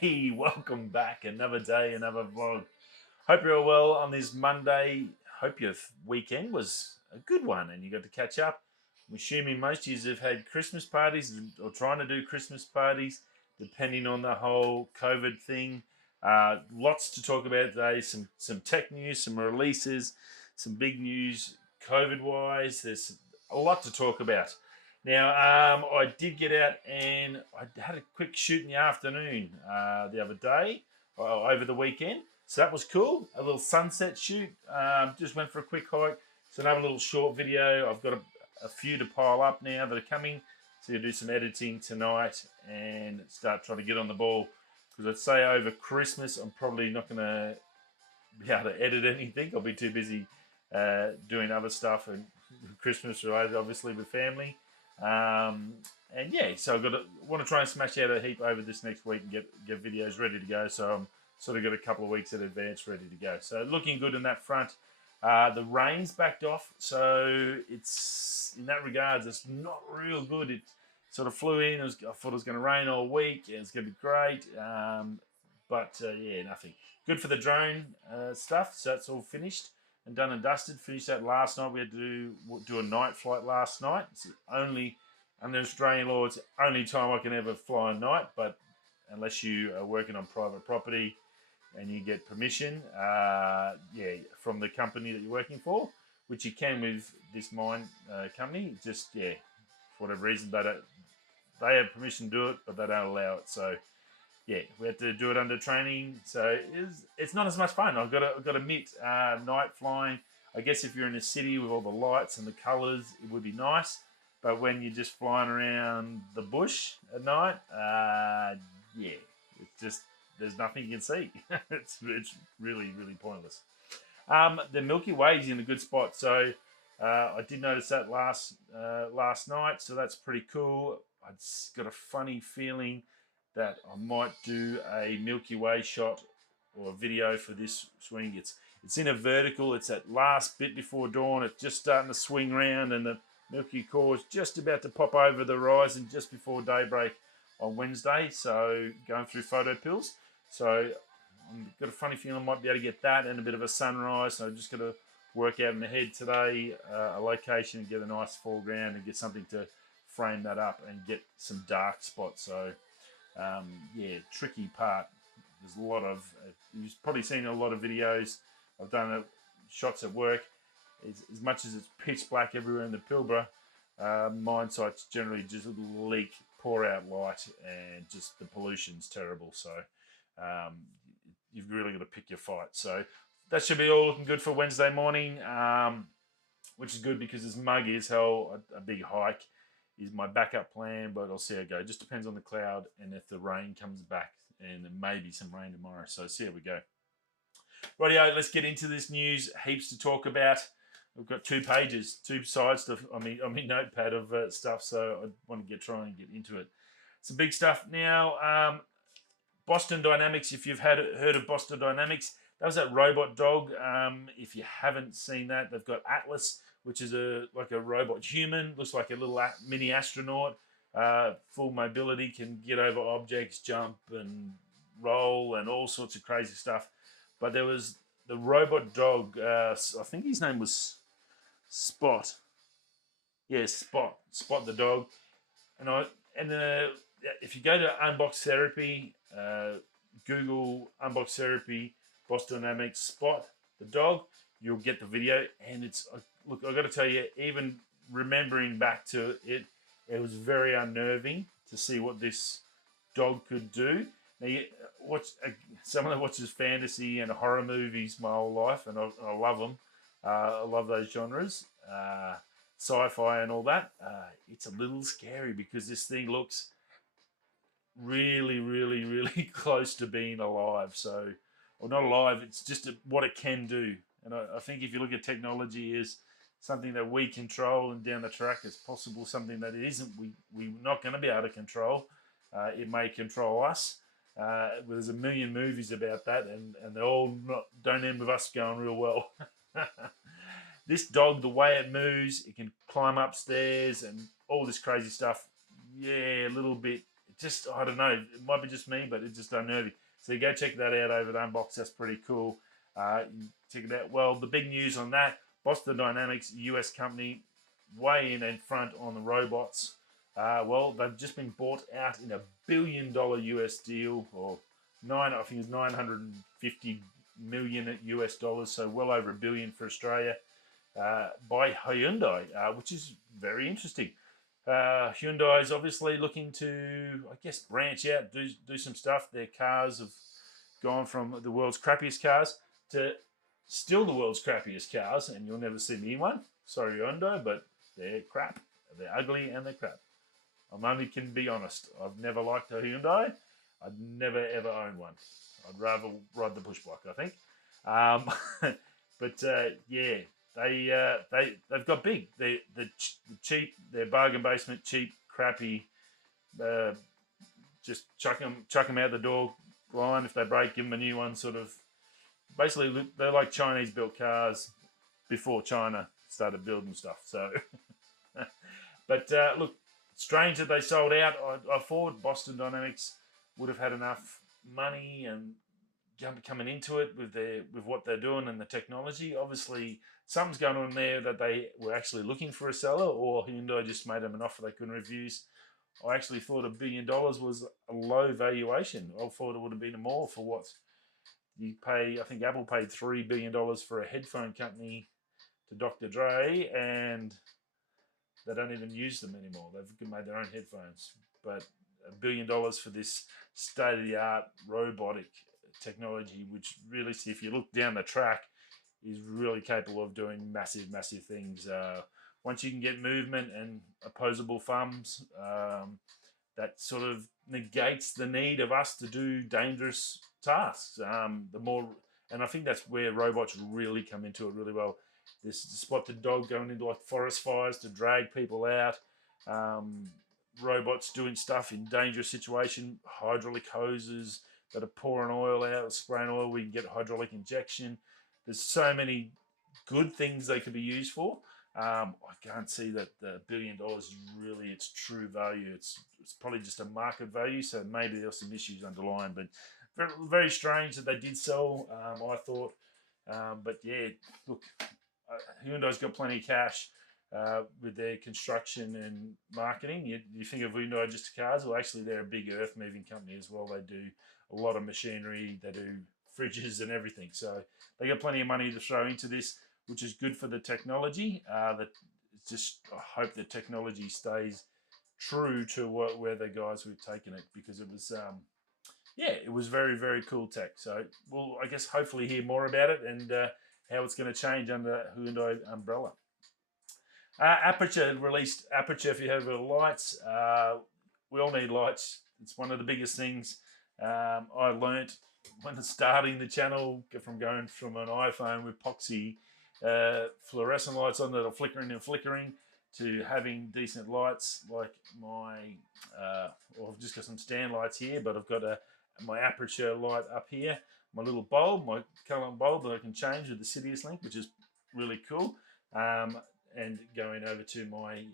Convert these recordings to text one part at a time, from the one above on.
Hey, welcome back. Another day, another vlog. Hope you're all well on this Monday. Hope your weekend was a good one and you got to catch up. I'm assuming most of you have had Christmas parties or trying to do Christmas parties, depending on the whole COVID thing. Lots to talk about today. Some tech news, some releases, some big news COVID wise. There's a lot to talk about. Now, I did get out and I had a quick shoot in the afternoon the other day, over the weekend. So that was cool. A little sunset shoot. Just went for a quick hike. So another little short video. I've got a few to pile up now that are coming. So you'll do some editing tonight and start trying to get on the ball. Because I'd say over Christmas, I'm probably not going to be able to edit anything. I'll be too busy doing other stuff and Christmas related, obviously, with family. And yeah, so want to try and smash out a heap over this next week and get videos ready to go. So I'm sort of got a couple of weeks in advance ready to go. So looking good in that front. The rain's backed off, so it's in that regards it's not real good. It sort of flew in. I thought it was going to rain all week. It's going to be great, but yeah, nothing. Good for the drone stuff. So that's all finished and done and dusted. Finished that last night. We had to do a night flight last night. It's the only, under Australian law, it's the only time I can ever fly at night, but unless you are working on private property and you get permission, from the company that you're working for, which you can with this mine company. Just, for whatever reason, they have permission to do it, but they don't allow it. So, yeah, we had to do it under training, so it's not as much fun. I've got to admit, night flying. I guess if you're in a city with all the lights and the colours, it would be nice. But when you're just flying around the bush at night, it's just there's nothing you can see. it's really pointless. The Milky Way is in a good spot, so I did notice that last night, so that's pretty cool. I've got a funny feeling that I might do a Milky Way shot or a video for this swing. It's in a vertical. It's that last bit before dawn. It's just starting to swing round, and the Milky Core is just about to pop over the horizon just before daybreak on Wednesday. So going through photo pills. So I've got a funny feeling I might be able to get that and a bit of a sunrise. So I'm just going to work out in the head today a location and get a nice foreground and get something to frame that up and get some dark spots. So tricky part. There's a lot of, you've probably seen a lot of videos. I've done shots at work. As much as it's pitch black everywhere in the Pilbara, mine sites generally just leak, pour out light, and just the pollution's terrible. So you've really got to pick your fight. So that should be all looking good for Wednesday morning, which is good because it's muggy as hell. A big hike is my backup plan, but I'll see how it goes. Just depends on the cloud and if the rain comes back, and there may be some rain tomorrow. So see how we go. Rightio, let's get into this news. Heaps to talk about. We've got 2 pages, 2 sides on my notepad of stuff, so I want to try and get into it. Some big stuff now. Boston Dynamics, if you've heard of Boston Dynamics, that was that robot dog. If you haven't seen that, they've got Atlas, which is like a robot human, looks like a little mini astronaut, full mobility, can get over objects, jump and roll and all sorts of crazy stuff. But there was the robot dog, I think his name was Spot. Yeah, Spot the dog. And if you go to Unbox Therapy, Google Unbox Therapy, Boston Dynamics, Spot the dog, you'll get the video. And it's, look, I've got to tell you, even remembering back to it, it was very unnerving to see what this dog could do. Now, someone that watches fantasy and horror movies my whole life, and I love them. I love those genres, sci-fi and all that. It's a little scary because this thing looks really close to being alive. So, or not alive, it's just what it can do. And I think if you look at technology as something that we control and down the track is possible, something that it isn't, we're not going to be able to control. It may control us. There's a million movies about that, and they all don't end with us going real well. This dog, the way it moves, it can climb upstairs and all this crazy stuff. Yeah, a little bit. just, I don't know, it might be just me, but it's just unnerving. So you go check that out over at Unbox. That's pretty cool. You check it out. Well, the big news on that, Boston Dynamics, US company, way in front on the robots. Well, they've just been bought out in $1 billion US deal, or I think it's 950 million US dollars, so well over $1 billion for Australia, by Hyundai, which is very interesting. Hyundai is obviously looking to, I guess, branch out, do some stuff. Their cars have gone from the world's crappiest cars to still the world's crappiest cars, and you'll never see me in one. Sorry, Hyundai, but they're crap. They're ugly and they're crap. I only can be honest. I've never liked a Hyundai. I'd never ever own one. I'd rather ride the push bike, I think. But yeah, they've got big. They're cheap. They're bargain basement, cheap, crappy. Just chuck them out the door. Line if they break, give them a new one. Sort of. Basically, they're like Chinese built cars before China started building stuff. So, but look, strange that they sold out. I thought Boston Dynamics would have had enough money and coming into it with what they're doing and the technology. Obviously, something's going on there that they were actually looking for a seller, or Hyundai just made them an offer they couldn't refuse. I actually thought $1 billion was a low valuation. I thought it would have been more for what you pay. I think Apple paid $3 billion for a headphone company to Dr. Dre, and they don't even use them anymore. They've made their own headphones. But $1 billion for this state-of-the-art robotic technology, which really, if you look down the track, is really capable of doing massive, massive things. Once you can get movement and opposable thumbs, that sort of negates the need of us to do dangerous tasks. And I think that's where robots really come into it really well. This to spot the dog going into like forest fires to drag people out. Robots doing stuff in dangerous situation. Hydraulic hoses that are pouring oil out, spraying oil. We can get hydraulic injection. There's so many good things they could be used for. I can't see that the $1 billion is really its true value. It's probably just a market value, so maybe there's some issues underlying. But very, very strange that they did sell, I thought. But yeah, look, Hyundai's got plenty of cash with their construction and marketing. You think of Hyundai just cars? Well, actually, they're a big earth-moving company as well. They do a lot of machinery. They do fridges and everything. So they got plenty of money to throw into this, which is good for the technology. That it's just, I hope the technology stays true to where the guys who've taken it, because it was, it was very, very cool tech. So we'll, I guess, hopefully hear more about it and how it's going to change under Hyundai umbrella. Aputure released Aputure. If you have lights, we all need lights. It's one of the biggest things. I learnt when starting the channel from going from an iPhone with epoxy fluorescent lights on that are flickering and flickering to having decent lights like my, I've just got some stand lights here, but I've got my Aputure light up here, my little bulb, my colour bulb that I can change with the Studious link, which is really cool. And going over to my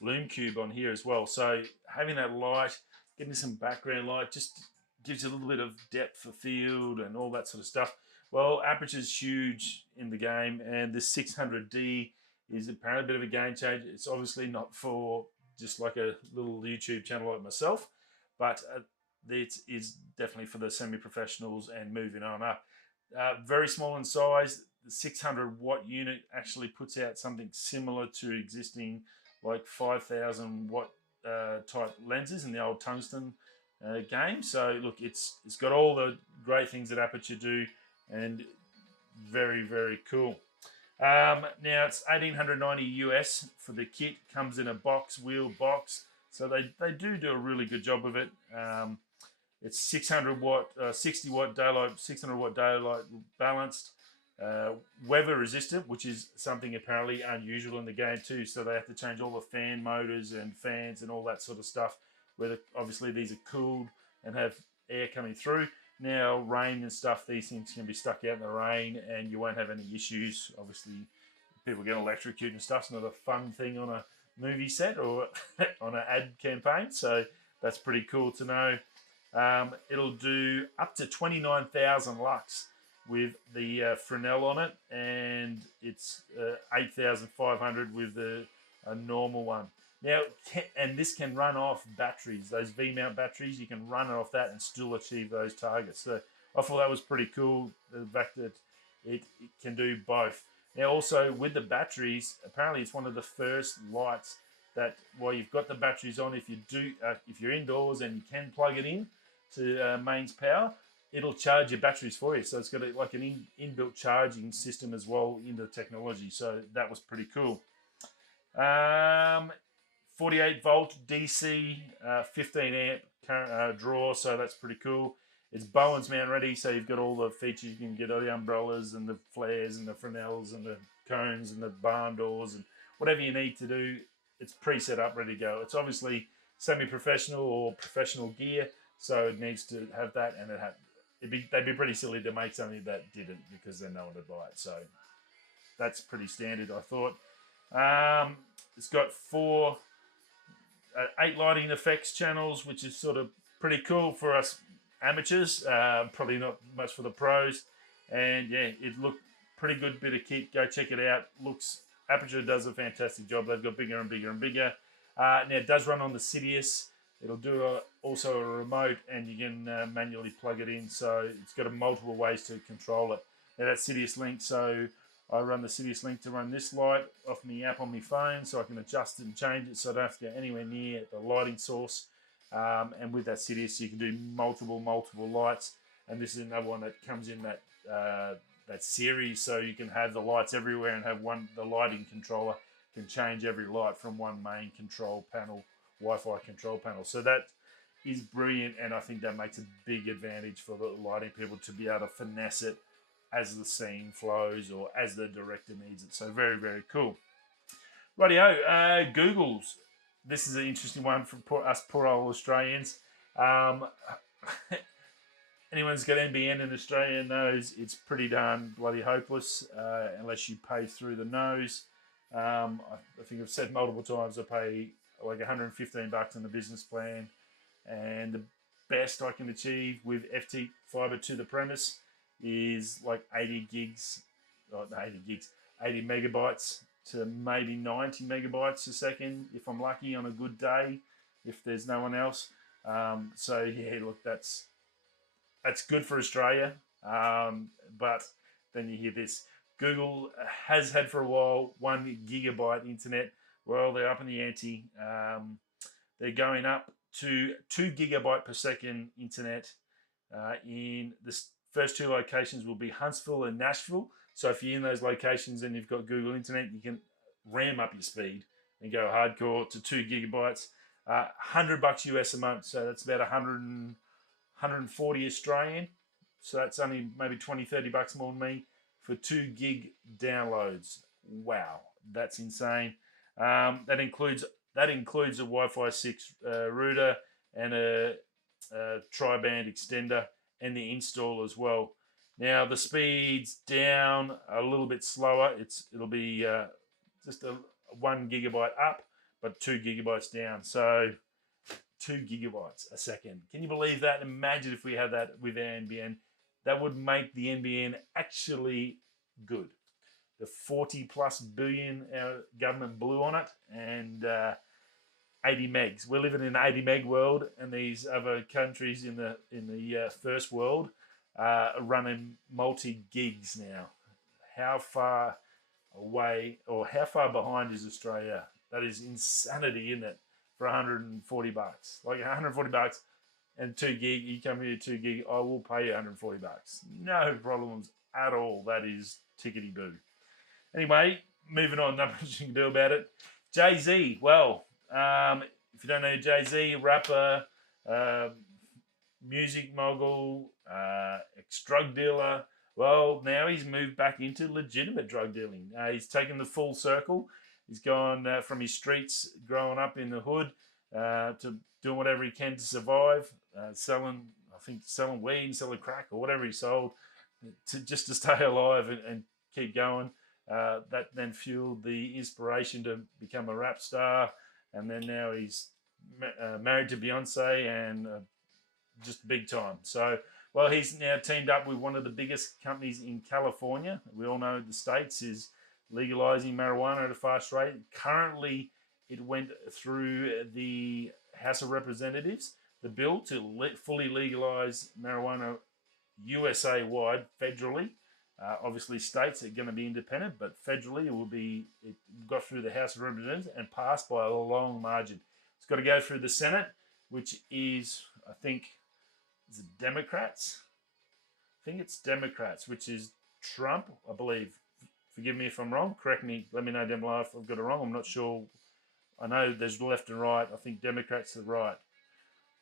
Lume Cube on here as well. So having that light, getting some background light, just gives you a little bit of depth of field and all that sort of stuff. Well, Aputure's huge in the game, and the 600D is apparently a bit of a game changer. It's obviously not for just like a little YouTube channel like myself, but it is definitely for the semi-professionals and moving on up. Very small in size. The 600 watt unit actually puts out something similar to existing like 5,000 watt type lenses in the old tungsten game. So look, it's got all the great things that Aputure do, and very, very cool. Now it's $1,890 US for the kit. Comes in a wheel box, so they do a really good job of it. It's 600 watt, 60 watt daylight, 600 watt daylight balanced, weather resistant, which is something apparently unusual in the game too. So they have to change all the fan motors and fans and all that sort of stuff. Where obviously these are cooled and have air coming through. Now rain and stuff, these things can be stuck out in the rain and you won't have any issues. Obviously, people get electrocuted and stuff. It's not a fun thing on a movie set or on an ad campaign. So that's pretty cool to know. It'll do up to 29,000 lux with the Fresnel on it, and it's 8,500 with a normal one. Now, and this can run off batteries, those V-mount batteries. You can run it off that and still achieve those targets. So I thought that was pretty cool, the fact that it can do both. Now, also with the batteries, apparently it's one of the first lights that while you've got the batteries on, if you're indoors and you can plug it in to mains power, it'll charge your batteries for you. So it's got like an inbuilt charging system as well into the technology. So that was pretty cool. 48 volt DC, 15 amp current, draw, so that's pretty cool. It's Bowen's mount ready, so you've got all the features. You can get all the umbrellas and the flares and the Fresnels and the cones and the barn doors and whatever you need to do. It's pre-set up, ready to go. It's obviously semi-professional or professional gear, so it needs to have that, and they'd be pretty silly to make something that didn't, because then no one would buy it. So that's pretty standard, I thought. It's got 8 lighting effects channels, which is sort of pretty cool for us amateurs. Probably not much for the pros. And yeah, it looked pretty good bit of kit. Go check it out. Aputure does a fantastic job. They've got bigger and bigger and bigger. Now it does run on the studious. It'll do also a remote, and you can manually plug it in. So it's got multiple ways to control it. Now that's studious link, so I run the studious link to run this light off my app on my phone, so I can adjust it and change it, so I don't have to go anywhere near the lighting source. And with that studious, you can do multiple lights. And this is another one that comes in that series, so you can have the lights everywhere and have the lighting controller can change every light from one main control panel, Wi-Fi control panel. So that is brilliant, and I think that makes a big advantage for the lighting people to be able to finesse it as the scene flows or as the director needs it. So very, very cool. Rightio, Google's. This is an interesting one for us poor old Australians. Anyone's got NBN in Australia knows it's pretty darn bloody hopeless unless you pay through the nose. I think I've said multiple times I pay like $115 on the business plan, and the best I can achieve with FT fiber to the premise is like 80 megabytes to maybe 90 megabytes a second if I'm lucky on a good day, if there's no one else. So yeah, look, that's good for Australia. But then you hear this. Google has had for a while 1 gigabyte internet. Well, they're up in the ante. They're going up to 2 gigabyte per second internet. In the first 2 locations will be Huntsville and Nashville. So if you're in those locations and you've got Google internet, you can ram up your speed and go hardcore to 2 gigabytes. $100 US a month, so that's about 140 Australian. So that's only maybe $20-30 more than me for 2 gig downloads. Wow, that's insane. That includes a Wi-Fi 6 router and a tri-band extender and the install as well. Now the speed's down a little bit slower. It'll be just a 1 gigabyte up, but 2 gigabytes down. So 2 gigabytes a second. Can you believe that? Imagine if we had that with our NBN. That would make the NBN actually good. The 40 plus billion our government blew on it, and 80 megs. We're living in an 80 meg world, and these other countries in the first world are running multi gigs now. How far away or how far behind is Australia? That is insanity, isn't it? For $140, like $140 and 2 gig, you come here 2 gig, I will pay you $140. No problems at all. That is tickety boo. Anyway, moving on, nothing you can do about it. Jay-Z, well, if you don't know Jay-Z, rapper, music mogul, ex-drug dealer. Well, now he's moved back into legitimate drug dealing. He's taken the full circle. He's gone from his streets, growing up in the hood, to doing whatever he can to survive, selling weed, selling crack, or whatever he sold, just to stay alive and keep going. That then fueled the inspiration to become a rap star, and then now he's married to Beyonce and just big time. So, well, he's now teamed up with one of the biggest companies in California. We all know the States is legalizing marijuana at a fast rate. Currently, it went through the House of Representatives, the bill to fully legalize marijuana USA wide federally. Obviously, states are going to be independent, but federally it got through the House of Representatives and passed by a long margin. It's got to go through the Senate, which is, I think, is it Democrats? I think it's Democrats, which is Trump, I believe. Forgive me if I'm wrong. Correct me. Let me know down below if I've got it wrong. I'm not sure. I know there's left and right. I think Democrats are right.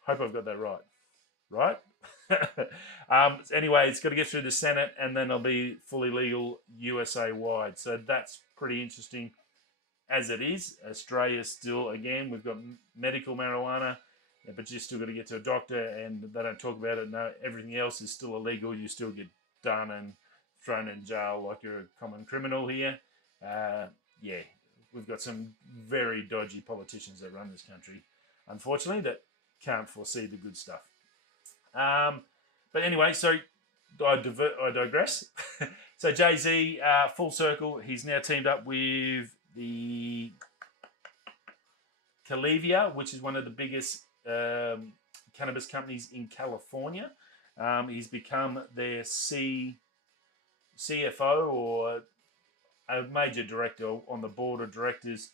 Hope I've got that right. Right? Anyway, it's got to get through the Senate, and then it'll be fully legal USA wide. So that's pretty interesting. As it is, Australia still, again, we've got medical marijuana, but you still got to get to a doctor, and they don't talk about it. No, everything else is still illegal. You still get done and thrown in jail like you're a common criminal here. Yeah, we've got some very dodgy politicians that run this country, unfortunately, that can't foresee the good stuff. But anyway, so I digress. So Jay-Z, full circle, he's now teamed up with the Calivia, which is one of the biggest cannabis companies in California. He's become their CFO, or a major director on the board of directors.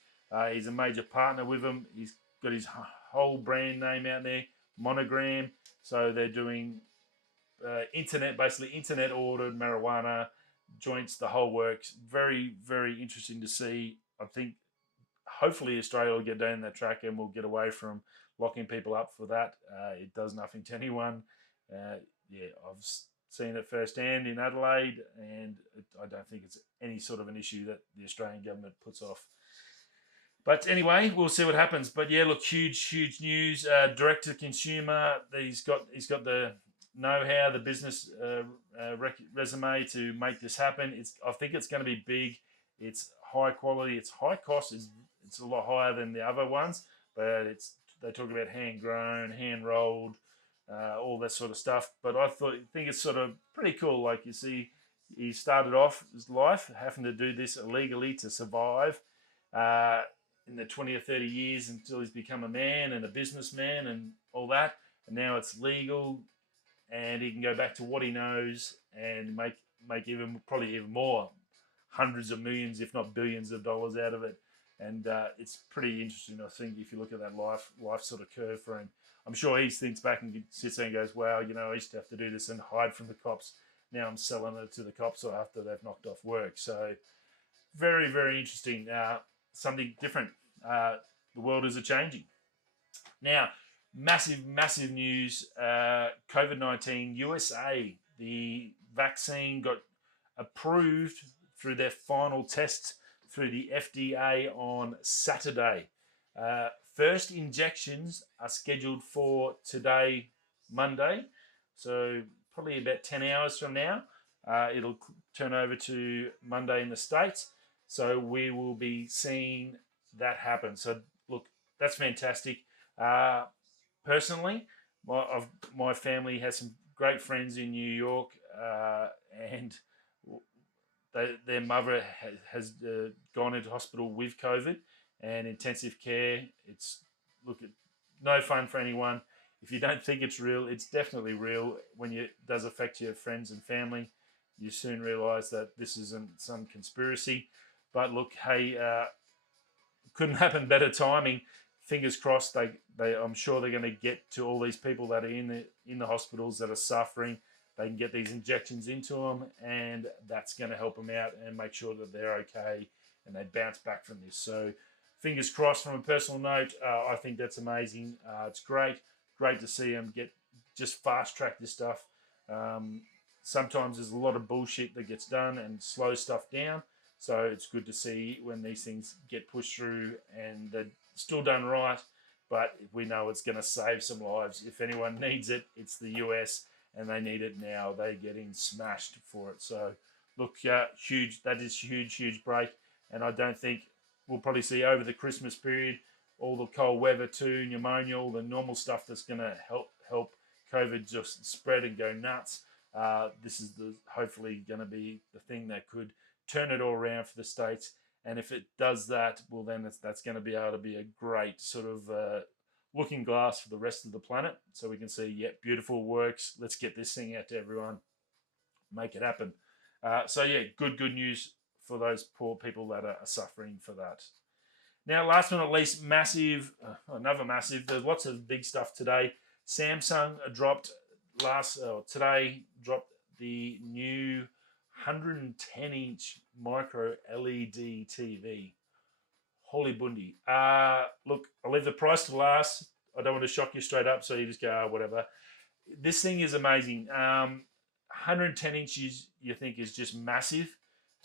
He's a major partner with them. He's got his whole brand name out there, Monogram. So they're doing internet ordered marijuana joints, the whole works. Very, very interesting to see. I think hopefully Australia will get down that track and we'll get away from locking people up for that. It does nothing to anyone. Yeah, I've seen it firsthand in Adelaide, and I don't think it's any sort of an issue that the Australian government puts off. But anyway, we'll see what happens. But yeah, look, huge news. Direct to consumer. He's got the know-how, the business resume to make this happen. I think it's going to be big. It's high quality. It's high cost. It's a lot higher than the other ones. But they talk about hand grown, hand rolled, all that sort of stuff. But I think it's sort of pretty cool. Like, you see, he started off his life having to do this illegally to survive. In the 20 or 30 years until he's become a man and a businessman and all that. And now it's legal, and he can go back to what he knows and make probably even more, hundreds of millions, if not billions of dollars out of it. And it's pretty interesting, I think, if you look at that life sort of curve for him. I'm sure he thinks back and sits there and goes, wow, I used to have to do this and hide from the cops. Now I'm selling it to the cops after they've knocked off work. So very, very interesting. Something different. The world is a-changing. Now, massive news. COVID-19 USA, the vaccine got approved through their final test through the FDA on Saturday. First injections are scheduled for today, Monday. So probably about 10 hours from now, it'll turn over to Monday in the States. So we will be seeing that happen. So look, that's fantastic. Personally, my family has some great friends in New York, and their mother has gone into hospital with COVID and intensive care. It's no fun for anyone. If you don't think it's real, it's definitely real. When it does affect your friends and family, you soon realise that this isn't some conspiracy. But look, hey, couldn't happen better timing. Fingers crossed. I'm sure they're going to get to all these people that are in the hospitals that are suffering. They can get these injections into them, and that's going to help them out and make sure that they're okay and they bounce back from this. So, fingers crossed. From a personal note, I think that's amazing. It's great to see them just fast track this stuff. Sometimes there's a lot of bullshit that gets done and slows stuff down. So it's good to see when these things get pushed through and they're still done right, but we know it's going to save some lives. If anyone needs it, it's the US, and they need it now. They're getting smashed for it. So look, huge. That is huge break, and I don't think we'll probably see over the Christmas period all the cold weather too, pneumonia, all the normal stuff that's going to help COVID just spread and go nuts. This is hopefully going to be the thing that could turn it all around for the States. And if it does that, well, then that's going to be able to be a great sort of looking glass for the rest of the planet. So we can see, yeah, beautiful, works. Let's get this thing out to everyone. Make it happen. So yeah, good news for those poor people that are suffering for that. Now, last but not least, another massive. There's lots of big stuff today. Samsung dropped today the new 110-inch micro LED TV. Holy bundy. Look, I'll leave the price to last. I don't want to shock you straight up, so you just go, whatever. This thing is amazing. 110 inches you think is just massive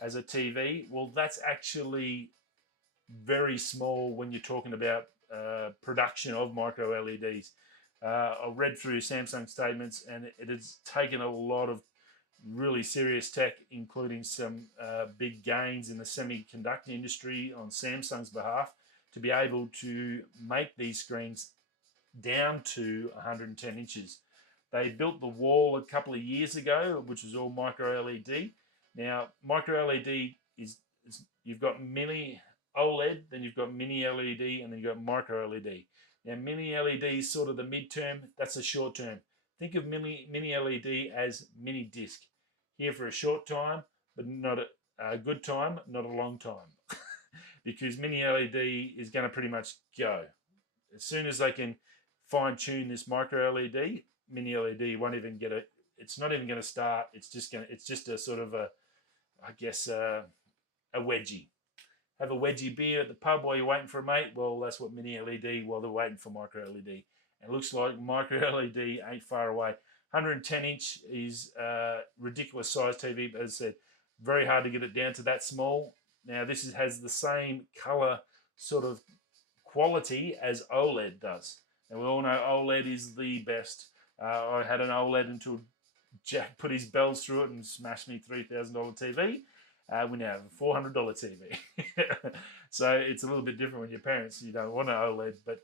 as a TV. Well, that's actually very small when you're talking about production of micro LEDs. I read through Samsung statements, and it has taken a lot of really serious tech, including some big gains in the semiconductor industry on Samsung's behalf, to be able to make these screens down to 110 inches. They built the wall a couple of years ago, which was all micro LED. Now, micro LED is you've got mini OLED, then you've got mini LED, and then you've got micro LED. Now, mini LED is sort of the mid-term. That's the short term. Think of mini LED as mini disc. Here for a short time, but not a good time, not a long time. Because mini LED is going to pretty much go. As soon as they can fine-tune this micro LED, mini LED won't even get it. It's not even going to start. It's just a sort of a wedgie. Have a wedgie beer at the pub while you're waiting for a mate. Well, that's what mini LED while they're waiting for micro LED. And it looks like micro LED ain't far away. 110 inch is a ridiculous size TV, but as I said, very hard to get it down to that small. Now, this has the same color sort of quality as OLED does. And we all know OLED is the best. I had an OLED until Jack put his bells through it and smashed me $3,000 TV. We now have a $400 TV. So it's a little bit different when your parents, you don't want an OLED. But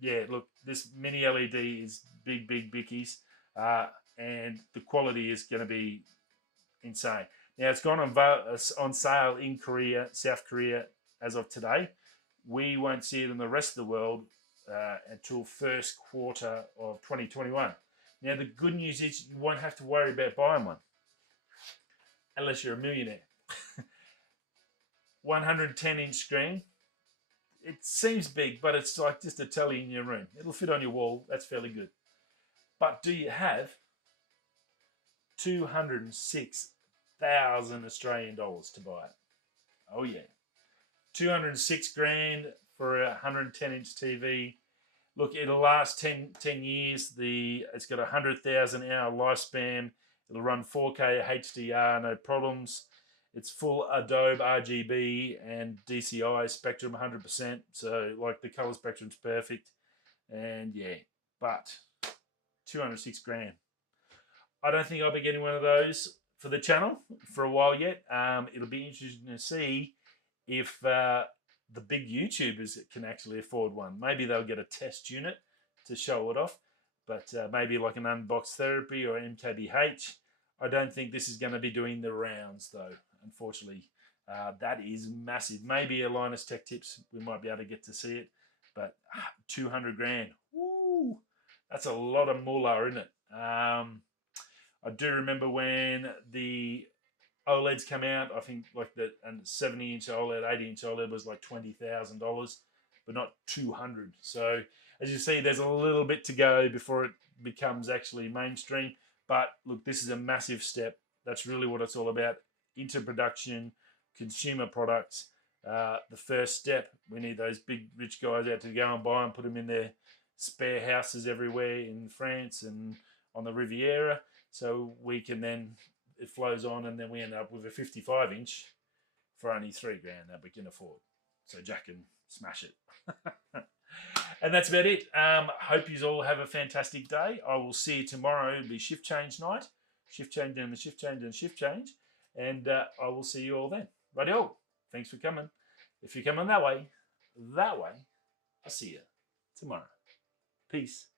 yeah, look, this mini LED is big bickies. And the quality is going to be insane. Now, it's gone on sale in Korea, South Korea, as of today. We won't see it in the rest of the world until first quarter of 2021. Now, the good news is you won't have to worry about buying one unless you're a millionaire. 110-inch screen. It seems big, but it's like just a telly in your room. It'll fit on your wall. That's fairly good. But do you have 206,000 Australian dollars to buy it? Oh yeah, 206 grand for a 110-inch TV. Look, it'll last 10 years. It's got a 100,000 hour lifespan. It'll run 4K HDR, no problems. It's full Adobe RGB and DCI spectrum 100%. So like the color spectrum's perfect. And yeah, but 206 grand. I don't think I'll be getting one of those for the channel for a while yet. It'll be interesting to see if the big YouTubers can actually afford one. Maybe they'll get a test unit to show it off, but maybe like an Unbox Therapy or MKBH. I don't think this is going to be doing the rounds though, unfortunately. That is massive. Maybe a Linus Tech Tips, we might be able to get to see it, but 200 grand. Woo! That's a lot of moolah, isn't it? I do remember when the OLEDs come out, I think like the 70-inch OLED, 80-inch OLED was like $20,000, but not 200. So as you see, there's a little bit to go before it becomes actually mainstream. But look, this is a massive step. That's really what it's all about. Into production, consumer products. The first step, we need those big rich guys out to go and buy and put them in their spare houses everywhere in France and on the Riviera. So we can then, it flows on, and then we end up with a 55-inch for only $3 grand that we can afford. So Jack can smash it. And that's about it. Hope you all have a fantastic day. I will see you tomorrow. It'll be shift change night. Shift change and the shift change and shift change. And I will see you all then. Radio, thanks for coming. If you're coming that way, I'll see you tomorrow. Peace.